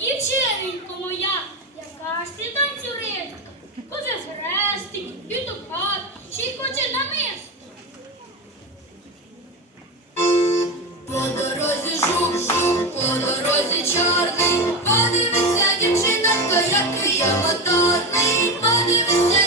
дівчиненько моя, яка ж ти танцюристка, Кузе з хрестик, ютопак, ще хоче на мис. По дорозі жук-жук, по дорозі чорний, подивися, дівчиненько, як я моторний, подивися,